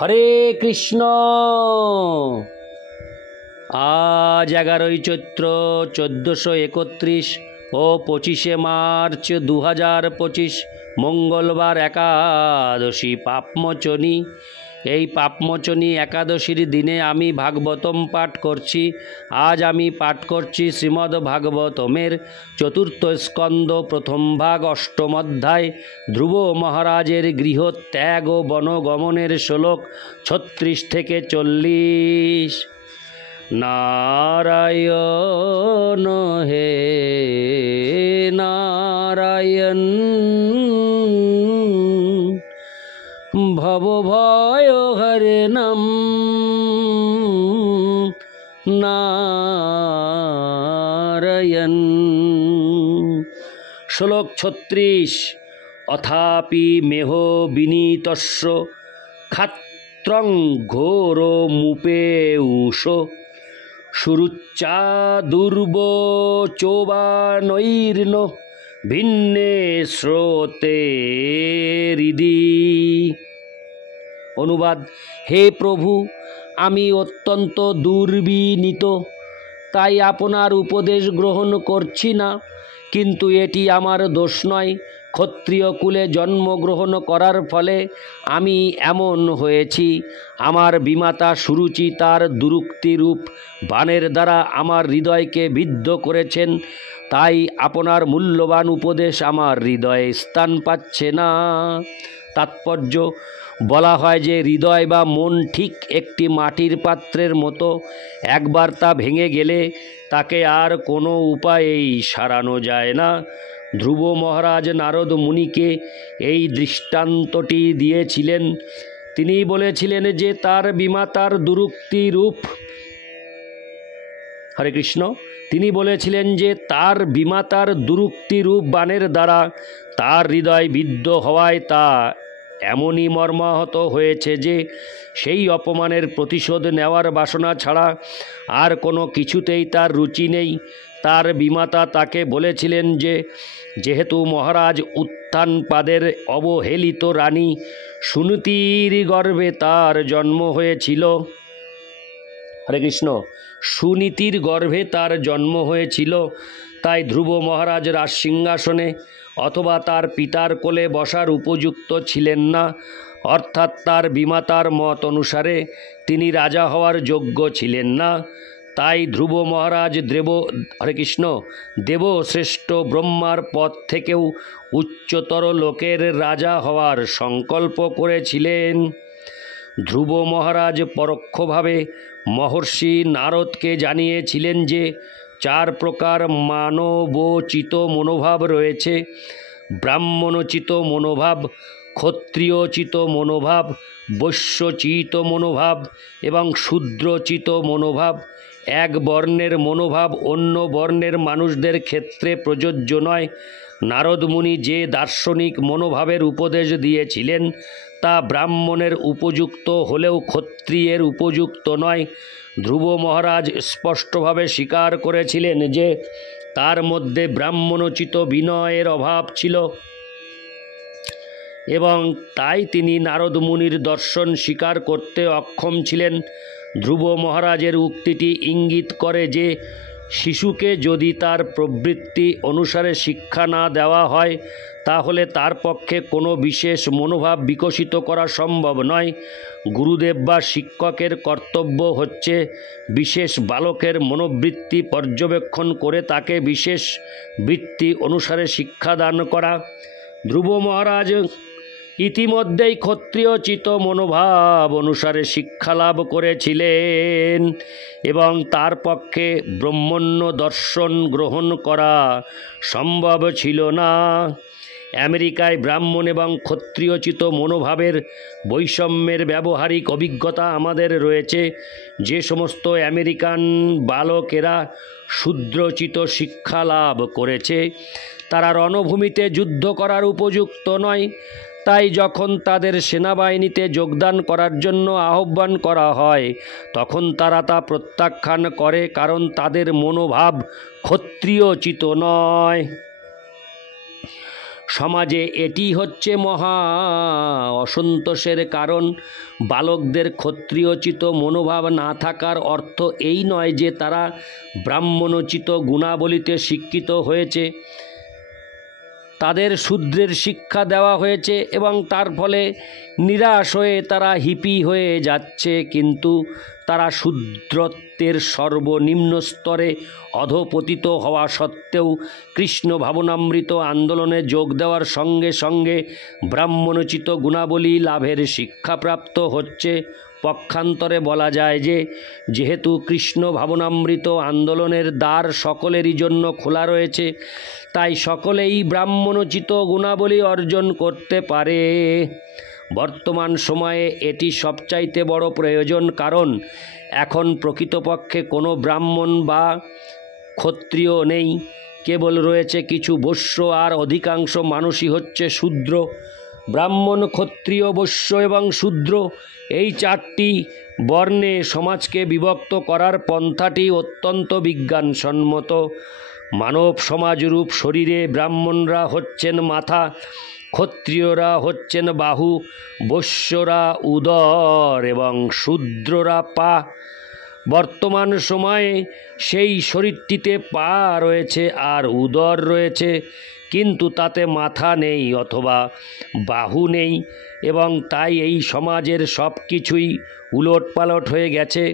হরে কৃষ্ণ। আজ 11ই চৈত্র 1431 ও 25শে মার্চ 2025 মঙ্গলবার একাদশী পাপমোচনী। এই পাপমোচনী একাদশীর দিনে আমি ভাগবতম পাঠ করছি। আজ আমি পাঠ করছি শ্রীমদ্ ভাগবতমের চতুর্থ স্কন্দ প্রথম ভাগ অষ্টম অধ্যায় ধ্রুব মহারাজের গৃহত্যাগ ও বনগমনের শ্লোক 36 থেকে 40। নারায়ণ হে নারায়ণ ভবভয় হরণম নারায়ণ। শ্লোক 36। অথাপি মেহ বিনীতস্য খাত্রং ঘোর মুপেউষ সুরুচ্চা দুর্বচোবানৈর্ন ভিন্নে স্রোতে হৃদি। অনুবাদ: হে প্রভু, আমি অত্যন্ত দুর্বিনীত, তাই আপনার উপদেশ গ্রহণ করছি না। কিন্তু এটি আমার দোষ নয়। ক্ষত্রিয় কুলে জন্মগ্রহণ করার ফলে আমি এমন হয়েছি। আমার বিমাতা সুরুচি তার দুরুক্তিরূপ বাণের দ্বারা আমার হৃদয়কে বিদ্ধ করেছেন, তাই আপনার মূল্যবান উপদেশ আমার হৃদয়ে স্থান পাচ্ছে না। তাৎপর্য: বলা হয় যে হৃদয় বা মন ঠিক একটি মাটির পাত্রের মতো। একবার তা ভেঙে গেলে তাকে আর কোনো উপায়েই সারানো যায় না। ধ্রুব মহারাজ নারদ মুনিকে এই দৃষ্টান্তটি দিয়েছিলেন। তিনি বলেছিলেন যে তার বিমাতার দুরুক্তি রূপ হরে কৃষ্ণ তিনি বলেছিলেন যে তার বিমাতার দুরুক্তি রূপ বাণের দ্বারা তার হৃদয় বিদ্ধ হওয়ায় তা এমনই মর্মাহত হয়েছে যে সেই অপমানের প্রতিশোধ নেওয়ার বাসনা ছাড়া আর কোনো কিছুতেই তার রুচি নেই। তার বিমাতা তাকে বলেছিলেন যে যেহেতু মহারাজ উত্থানপাদের অবহেলিত রানী সুনীতির গর্ভে তার জন্ম হয়েছিল, হরে কৃষ্ণ, সুনীতির গর্ভে তার জন্ম হয়েছিল, তাই ধ্রুব মহারাজ রাজসিংহাসনে অথবা তার পিতার কোলে বসার উপযুক্ত ছিলেন না। অর্থাৎ তার বিমাতার মত অনুসারে তিনি রাজা হওয়ার যোগ্য ছিলেন না। তাই ধ্রুব মহারাজ দেবশ্রেষ্ঠ ব্রহ্মার পদ থেকেও উচ্চতর লোকের রাজা হওয়ার সংকল্প করেছিলেন। ধ্রুব মহারাজ পরোক্ষভাবে মহর্ষি নারদকে জানিয়েছিলেন যে 4 প্রকার মানবোচিত মনোভাব রয়েছে: ব্রাহ্মণোচিত মনোভাব, ক্ষত্রিয়োচিত মনোভাব, বৈশ্যচিত মনোভাব এবং শূদ্রচিত মনোভাব। এক বর্ণের মনোভাব অন্য বর্ণের মানুষদের ক্ষেত্রে প্রযোজ্য নয়। নারদ মুনি যে দার্শনিক মনোভাবের উপদেশ দিয়েছিলেন তা ব্রাহ্মণের উপযুক্ত হলেও ক্ষত্রিয়ের উপযুক্ত নয়। ধ্রুব মহারাজ স্পষ্টভাবে স্বীকার করেছিলেন যে তার মধ্যে ব্রাহ্মণোচিত বিনয়ের অভাব ছিল এবং তাই তিনি নারদ মুনির দর্শন স্বীকার করতে অক্ষম ছিলেন। ধ্রুব মহারাজের উক্তিটি ইঙ্গিত করে যে শিশুকে যদি তার প্রবৃত্তি অনুসারে শিক্ষা না দেওয়া হয় তাহলে তার পক্ষে কোনো বিশেষ মনোভাব বিকশিত করা সম্ভব নয়। গুরুদেব বা শিক্ষকের কর্তব্য হচ্ছে বিশেষ বালকের মনোবৃত্তি পর্যবেক্ষণ করে তাকে বিশেষ বৃত্তি অনুসারে শিক্ষাদান করা। ধ্রুব মহারাজ ইতিমধ্যেই ক্ষত্রিয়োচিত মনোভাব অনুসারে শিক্ষালাভ করেছিলেন এবং তার পক্ষে ব্রহ্মণ্য দর্শন গ্রহণ করা সম্ভব ছিল না। আমেরিকায় ব্রাহ্মণ এবং ক্ষত্রিয়োচিত মনোভাবের বৈষম্যের ব্যবহারিক অভিজ্ঞতা আমাদের রয়েছে। যে সমস্ত আমেরিকান বালকেরা শূদ্রোচিত শিক্ষা লাভ করেছে তারা রণভূমিতে যুদ্ধ করার উপযুক্ত নয়। তাই যখন তাদের সেনাবাহিনীতে যোগদান করার জন্য আহ্বান করা হয় তখন তারা তা প্রত্যাখ্যান করে, কারণ তাদের মনোভাব ক্ষত্রিয়োচিত নয়। সমাজে এটি হচ্ছে মহা অসন্তোষের কারণ। বালকদের ক্ষত্রিয়োচিত মনোভাব না থাকার অর্থ এই নয় যে তারা ব্রাহ্মণোচিত গুণাবলীতে শিক্ষিত হয়েছে। তাদের শূদ্রের শিক্ষা দেওয়া হয়েছে এবং তার ফলে নিরাশ হয়ে তারা হিপি হয়ে যাচ্ছে, কিন্তু তারা শূদ্রত্বের সর্বনিম্ন স্তরে অধঃপতিত হওয়া সত্ত্বেও কৃষ্ণ ভাবনামৃত আন্দোলনে যোগ দেওয়ার সঙ্গে সঙ্গে ব্রাহ্মণোচিত গুণাবলী লাভের শিক্ষাপ্রাপ্ত হচ্ছে। পক্ষান্তরে বলা যায় যে যেহেতু কৃষ্ণ ভাবনামৃত আন্দোলনের দ্বার সকলেরই জন্য খোলা রয়েছে, তাই সকলেই ব্রাহ্মণোচিত গুণাবলী অর্জন করতে পারে। বর্তমান সময়ে এটি সবচাইতে বড় প্রয়োজন, কারণ এখন প্রকৃতপক্ষে কোনো ব্রাহ্মণ বা ক্ষত্রিয় নেই, কেবল রয়েছে কিছু বৈশ্য, আর অধিকাংশ মানুষই হচ্ছে শূদ্র। ব্রাহ্মণ, ক্ষত্রিয়, বৈশ্য এবং শূদ্র এই চারটি বর্ণে সমাজকে বিভক্ত করার পন্থাটি অত্যন্ত বিজ্ঞানসম্মত। মানব সমাজরূপ শরীরে ব্রাহ্মণরা হচ্ছেন মাথা, ক্ষত্রিয়রা হচ্ছেন বাহু, বৈশ্যরা উদর এবং শূদ্ররা পা। বর্তমান সময়ে সেই শরীরটিতে পা রয়েছে আর উদর রয়েছে, কিন্তু তাতে মাথা নেই অথবা বাহু নেই, এবং তাই এই সমাজের সব কিছুই উলটপালট হয়ে গেছে।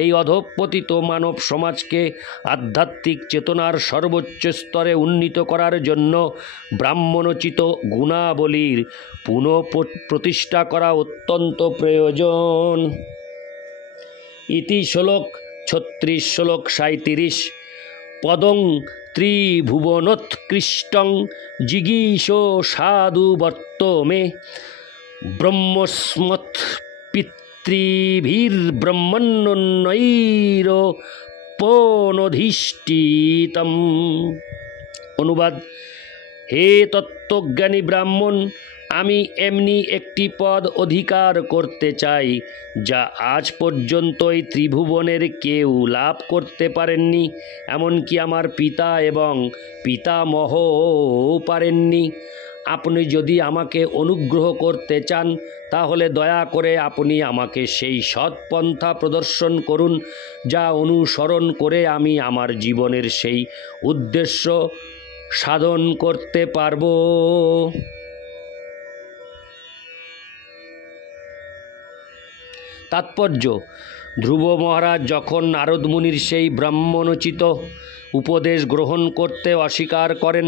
এই অধঃপতিত মানব সমাজকে আধ্যাত্মিক চেতনার সর্বোচ্চ স্তরে উন্নীত করার জন্য ব্রাহ্মণোচিত গুণাবলীর পুনঃপ্রতিষ্ঠা করা অত্যন্ত প্রয়োজন। ইতি শ্লোক 36, শ্লোক 37। পদং ত্রিভুবনোৎকৃষ্টং জিগীষ সাধু বর্তমে ব্রহ্মস্মৎ পিতৃভির্ব্রহ্মণ্যৈরপনধিষ্ঠিতম। অনুবাদ: হে তত্ত্বজ্ঞানী ব্রাহ্মণ, আমি এমনি একটি পদ অধিকার করতে চাই যা আজ পর্যন্ত এই ত্রিভুবনের কেউ লাভ করতে পারেননি, এমনকি আমার পিতা এবং পিতামহও পারেননি। আপনি যদি আমাকে অনুগ্রহ করতে চান, তাহলে দয়া করে আপনি আমাকে সেই সৎপন্থা প্রদর্শন করুন যা অনুসরণ করে আমি আমার জীবনের সেই উদ্দেশ্য সাধন করতে পারব। তাৎপর্য: ধ্রুব মহারাজ যখন নারদ মুনির সেই ব্রাহ্মণোচিত উপদেশ গ্রহণ করতে অস্বীকার করেন,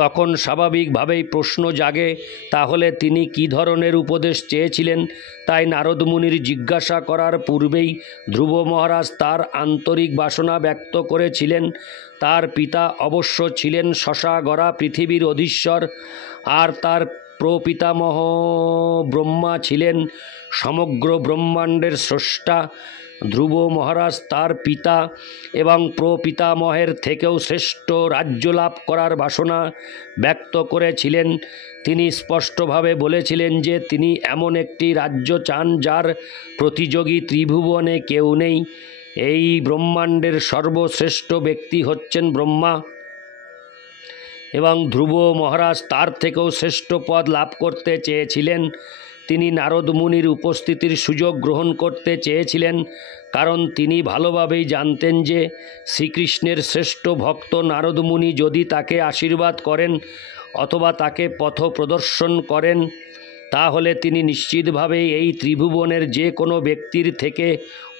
তখন স্বাভাবিকভাবেই প্রশ্ন জাগে, তাহলে তিনি কী ধরনের উপদেশ চেয়েছিলেন? তাই নারদ মুনির জিজ্ঞাসা করার পূর্বেই ধ্রুব মহারাজ তার আন্তরিক বাসনা ব্যক্ত করেছিলেন। তার পিতা অবশ্য ছিলেন শশা গড়া পৃথিবীর অধীশ্বর, আর তার প্রপিতামহ ব্রহ্মা ছিলেন সমগ্র ব্রহ্মাণ্ডের স্রষ্টা। ধ্রুব মহারাজ তার পিতা এবং প্রপিতামহের থেকেও শ্রেষ্ঠ রাজ্য লাভ করার বাসনা ব্যক্ত করেছিলেন। তিনি স্পষ্টভাবে বলেছিলেন যে তিনি এমন একটি রাজ্য চান যার প্রতিযোগী ত্রিভুবনে কেউ নেই। এই ব্রহ্মাণ্ডের সর্বশ্রেষ্ঠ ব্যক্তি হচ্ছেন ব্রহ্মা, এবং ধ্রুব মহারাজ তার থেকেও শ্রেষ্ঠ পদ লাভ করতে চেয়েছিলেন। তিনি নারদ মুনির উপস্থিতির সুযোগ গ্রহণ করতে চেয়েছিলেন, কারণ তিনি ভালোভাবেই জানতেন যে শ্রীকৃষ্ণের শ্রেষ্ঠ ভক্ত নারদ মুনি যদি তাকে আশীর্বাদ করেন অথবা তাকে পথ প্রদর্শন করেন, তাহলে তিনি নিশ্চিতভাবেই এই ত্রিভুবনের যে কোনো ব্যক্তির থেকে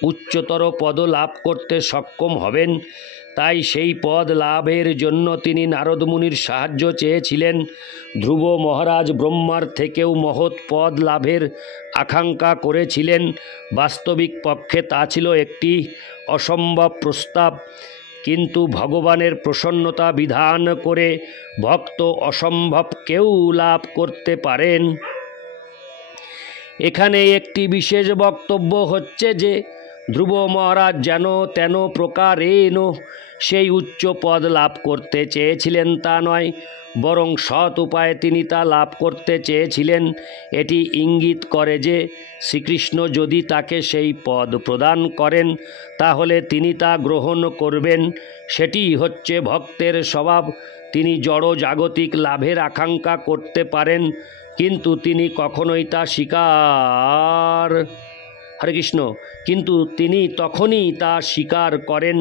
উচ্চতর পদ লাভ করতে সক্ষম হবেন। তাই সেই পদ লাভের জন্য তিনি নারদ মুনির সাহায্য চেয়েছিলেন। ধ্রুব মহারাজ ব্রহ্মার থেকেও মহৎ পদ লাভের আকাঙ্ক্ষা করেছিলেন। বাস্তবিক পক্ষে তা ছিল একটি অসম্ভব প্রস্তাব, কিন্তু ভগবানের প্রসন্নতা বিধান করে ভক্ত অসম্ভবকেও লাভ করতে পারেন। এখানে একটি বিশেষ বক্তব্য হচ্ছে যে ধ্রুব মহারাজ যেন তেন প্রকারেণ সেই উচ্চ পদ লাভ করতে চেয়েছিলেন তা নয়, বরং সৎ উপায়ে তিনি তা লাভ করতে চেয়েছিলেন। এটি ইঙ্গিত করে যে শ্রীকৃষ্ণ যদি তাকে সেই পদ প্রদান করেন, তাহলে তিনি তা গ্রহণ করবেন। সেটি হচ্ছে ভক্তের স্বভাব। তিনি জড় জাগতিক লাভের আকাঙ্ক্ষা করতে পারেন, কিন্তু তিনি কখনোই তা স্বীকার হরে কৃষ্ণ কিন্তু তিনি তখনই তা স্বীকার করেন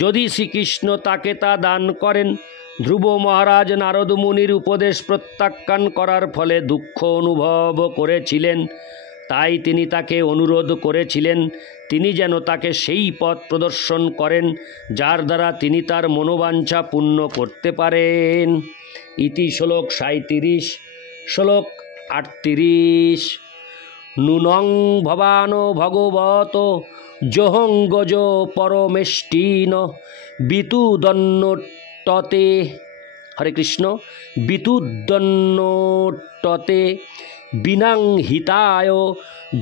যদি শ্রীকৃষ্ণ তাকে তা দান করেন। ধ্রুব মহারাজ নারদ মুনির উপদেশ প্রত্যাখ্যান করার ফলে দুঃখ অনুভব করেছিলেন। তাই তিনি তাকে অনুরোধ করেছিলেন তিনি যেন তাকে সেই পথ প্রদর্শন করেন যার দ্বারা তিনি তার মনোবাঞ্ছা পূর্ণ করতে পারেন। ইতি শ্লোক 37। শ্লোক 38। নুনং ভবান ভগবত জোহং গজ পরমেষ্টিন বিতুদন্নোট্টতে হরে কৃষ্ণ বিতুদন্নোট্টতে বিনাং হিতায়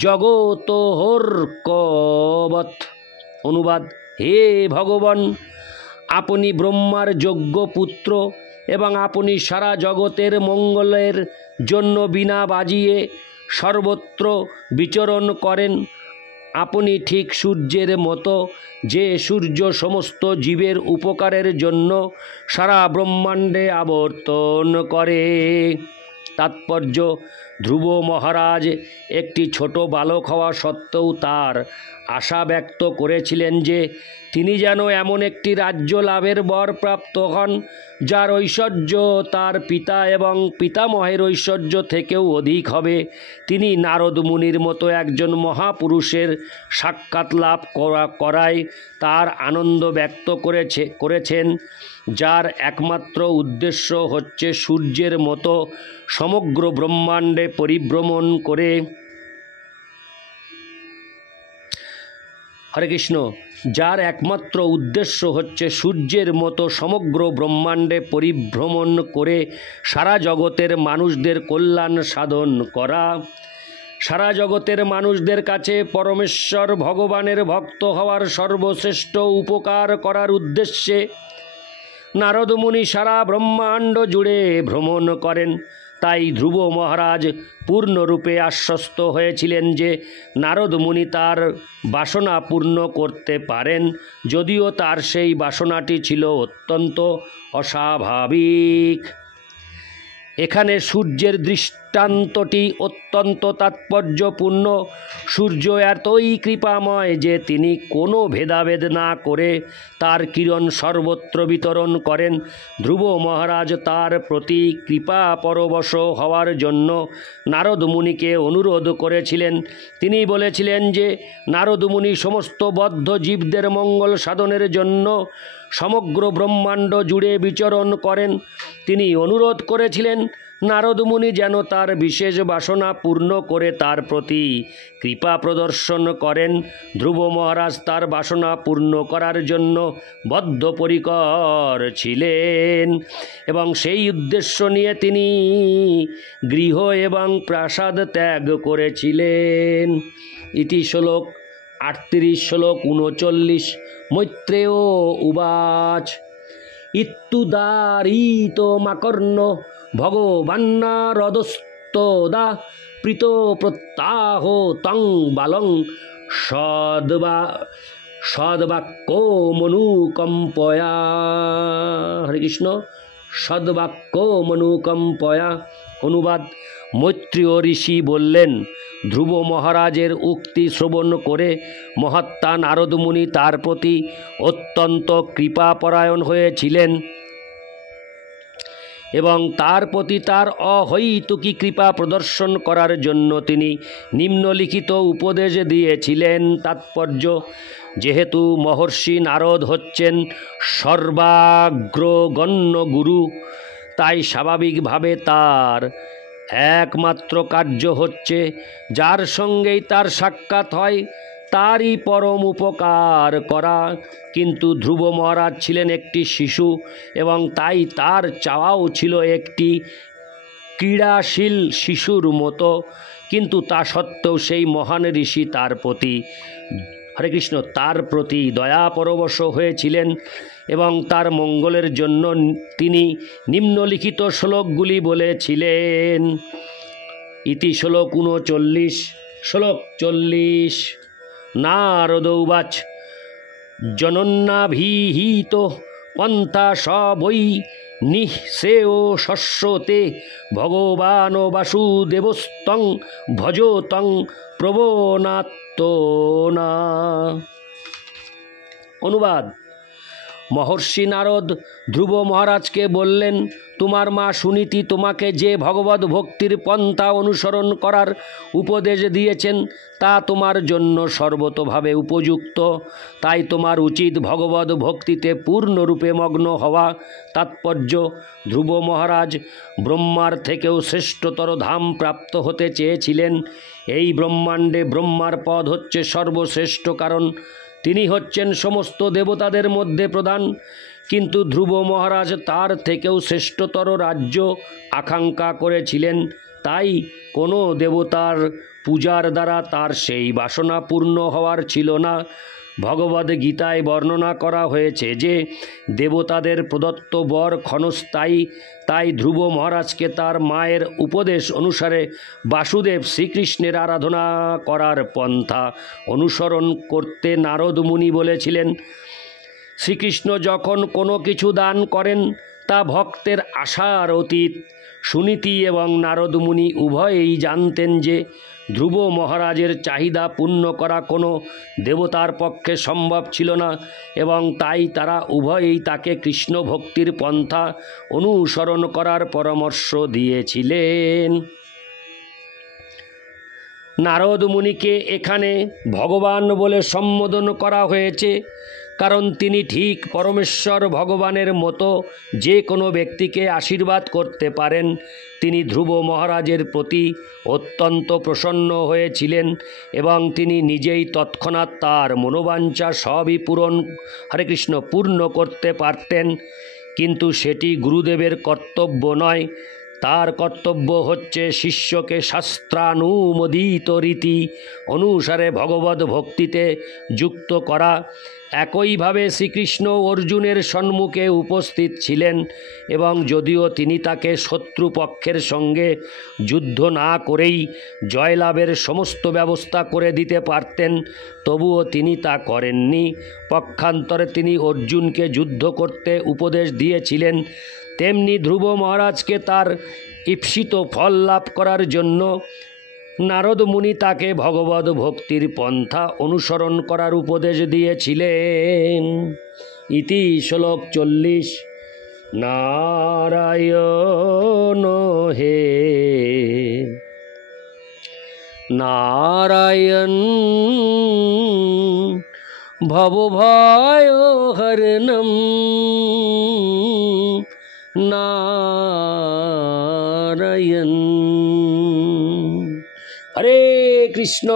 জগতোহর্কবৎ। অনুবাদ: হে ভগবান, আপনি ব্রহ্মার যোগ্য পুত্র এবং আপনি সারা জগতের মঙ্গলের জন্য বীণা বাজিয়ে সর্বত্র বিচরণ করেন। আপনি ঠিক সূর্যের মতো, যে সূর্য সমস্ত জীবের উপকারের জন্য সারা ব্রহ্মাণ্ডে আবর্তন করে। তাৎপর্য: ধ্রুব মহারাজ একটি ছোট বালক হওয়া সত্ত্বেও তার আশা ব্যক্ত করেছিলেন যে তিনি যেন এমন একটি রাজ্য লাভের বর প্রাপ্ত হন যার ঐশ্বর্য তার পিতা এবং পিতামহের ঐশ্বর্য থেকেও অধিক হবে। তিনি নারদ মুনির মতো একজন মহাপুরুষের সাক্ষাৎ লাভ করায় তার আনন্দ ব্যক্ত করেছেন, যার একমাত্র উদ্দেশ্য হচ্ছে সূর্যের মতো সমগ্র ব্রহ্মাণ্ডে পরিভ্রমণ করে। হরে কৃষ্ণ যার একমাত্র উদ্দেশ্য হচ্ছে সূর্যের মতো সমগ্র ব্রহ্মাণ্ডে পরিভ্রমণ করে সারা জগতের মানুষদের কল্যাণ সাধন করা। সারা জগতের মানুষদের কাছে পরমেশ্বর ভগবানের ভক্ত হওয়ার সর্বশ্রেষ্ঠ উপকার করার উদ্দেশ্যে নারদ মুনি সারা ব্রহ্মাণ্ড জুড়ে ভ্রমণ করেন। তাই ধ্রুব মহারাজ পূর্ণরূপে আশ্বস্ত হয়েছিলেন যে নারদ মুনি তার বাসনা পূর্ণ করতে পারেন, যদিও তার সেই বাসনাটি ছিল অত্যন্ত অস্বাভাবিক। এখানে সূর্যের দৃষ্টান্তটি অত্যন্ত তাৎপর্যপূর্ণ। সূর্য এতই কৃপাময় যে তিনি কোনো ভেদাভেদ না করে তার কিরণ সর্বত্র বিতরণ করেন। ধ্রুব মহারাজ তার প্রতি কৃপা পরবশ হওয়ার জন্য নারদ মুনিকে অনুরোধ করেছিলেন। তিনি বলেছিলেন যে নারদ মুনি সমস্ত বদ্ধ জীবদের মঙ্গল সাধনের জন্য সমগ্র ব্রহ্মাণ্ড জুড়ে বিচরণ করেন। তিনি অনুরোধ করেছিলেন নারদ মুনি যেন তার বিশেষ বাসনা পূর্ণ করে তার প্রতি কৃপা প্রদর্শন করেন। ধ্রুব মহারাজ তার বাসনা পূর্ণ করার জন্য বদ্ধপরিকর ছিলেন এবং সেই উদ্দেশ্য নিয়ে তিনি গৃহ এবং প্রাসাদ ত্যাগ করেছিলেন। ইতি শ্লোক 38। শ্লোক 39। মৈত্রেয় উবাচ ইত্যুদারিত মাকর্ণ ভগবান্নারদস্তদা প্রীত প্রত্যাহ তং বালং সদ্বাক্য মনুকম্পয়া। হরে কৃষ্ণ সদ্বাক্য মনুকম্পয়া। অনুবাদ: মৈত্রেয় ঋষি বললেন, ধ্রুব মহারাজের উক্তি শ্রবণ করে মহাত্মা নারদ মুনি তার প্রতি অত্যন্ত কৃপাপরায়ণ হয়েছিলেন এবং তার প্রতি তার অহৈতুকী কৃপা প্রদর্শন করার জন্য তিনি নিম্নলিখিত উপদেশ দিয়েছিলেন। তাৎপর্য: যেহেতু মহর্ষি নারদ হচ্ছেন সর্বাগ্রগণ্য গুরু, তাই স্বাভাবিকভাবে তার একমাত্র কার্য হচ্ছে যার সঙ্গেই তার সাক্ষাৎ হয় তারই পরম উপকার করা। কিন্তু ধ্রুব মহারাজ ছিলেন একটি শিশু এবং তাই তার চাওয়াও ছিল একটি ক্রীড়াশীল শিশুর মতো। কিন্তু তা সত্ত্বেও সেই মহান ঋষি তার প্রতি হরে কৃষ্ণ তার প্রতি দয়া পরবশ হয়েছিলেন এবং তার মঙ্গলের জন্য তিনি নিম্নলিখিত শ্লোকগুলি বলেছিলেন। ইতি শ্লোক 39। শ্লোক 40। নারদ উবাচ জনন্নাভিহিত পন্থা স বৈ নিঃশ্রেয় শস্যতে ভগবান বাসুদেবস্তং ভজতং প্রবনাত্মনা। অনুবাদ: মহর্ষি নারদ ধ্রুব মহারাজকে বললেন, তোমার মা সুনীতি তোমাকে যে ভগবত ভক্তির পন্থা অনুসরণ করার উপদেশ দিয়েছেন তা তোমার জন্য সর্বতোভাবে উপযুক্ত। তাই তোমার উচিত ভগবত ভক্তিতে পূর্ণরূপে মগ্ন হওয়া। তাৎপর্য: ধ্রুব মহারাজ ব্রহ্মার থেকেও শ্রেষ্ঠতর ধাম প্রাপ্ত হতে চেয়েছিলেন। এই ব্রহ্মাণ্ডে ব্রহ্মার পদ হচ্ছে সর্বশ্রেষ্ঠ, কারণ তিনি হচ্ছেন সমস্ত দেবতাদের মধ্যে প্রধান। কিন্তু ধ্রুব মহারাজ তার থেকেও শ্রেষ্ঠতর রাজ্য আকাঙ্ক্ষা করেছিলেন, তাই কোনো দেবতার পূজার দ্বারা তার সেই বাসনা পূর্ণ হওয়ার ছিল না। ভগবদ গীতায় বর্ণনা করা হয়েছে যে দেবতাদের প্রদত্ত বর ক্ষণস্থায়ী, তাই ধ্রুব মহারাজকে তার মায়ের উপদেশ অনুসারে বাসুদেব শ্রীকৃষ্ণের আরাধনা করার পন্থা অনুসরণ করতে নারদ মুনি বলেছিলেন। শ্রীকৃষ্ণ যখন কোনো কিছু দান করেন তা ভক্তের আশার অতীত। সুনীতি এবং নারদ মুনি উভয়েই জানতেন যে ধ্রুব মহারাজের চাহিদা পূর্ণ করা কোনো দেবতার পক্ষে সম্ভব ছিল না, এবং তাই তারা উভয়েই তাকে কৃষ্ণ ভক্তির পন্থা অনুসরণ করার পরামর্শ দিয়েছিলেন। নারদ মুনিকে এখানে ভগবান বলে সম্বোধন করা হয়েছে, কারণ তিনি ঠিক পরমেশ্বর ভগবানের মতো যে কোনো ব্যক্তিকে আশীর্বাদ করতে পারেন। তিনি ধ্রুব মহারাজের প্রতি অত্যন্ত প্রসন্ন হয়েছিলেন এবং তিনি নিজেই তৎক্ষণাৎ তার মনোবাঞ্ছা সবই পূর্ণ করতে পারতেন। কিন্তু সেটি গুরুদেবের কর্তব্য নয়। তার কর্তব্য হচ্ছে শিষ্যকে শাস্ত্রানুমোদিত রীতি অনুসারে ভগবত ভক্তিতে যুক্ত করা। একইভাবে শ্রীকৃষ্ণ অর্জুনের সম্মুখে উপস্থিত ছিলেন এবং যদিও তিনি তাকে শত্রুপক্ষের সঙ্গে যুদ্ধ না করেই জয়লাভের সমস্ত ব্যবস্থা করে দিতে পারতেন, তবুও তিনি তা করেননি। পক্ষান্তরে তিনি অর্জুনকে যুদ্ধ করতে উপদেশ দিয়েছিলেন। তেমনি ধ্রুব মহারাজকে তার ঈপ্সিত ফল লাভ করার জন্য নারদ মুনি তাকে ভগবত ভক্তির পন্থা অনুসরণ করার উপদেশ দিয়েছিলেন। ইতি শ্লোক 40। নারায়ণ হে নারায়ণ ভবভয়হরণম নারায়ণ। হরে কৃষ্ণ।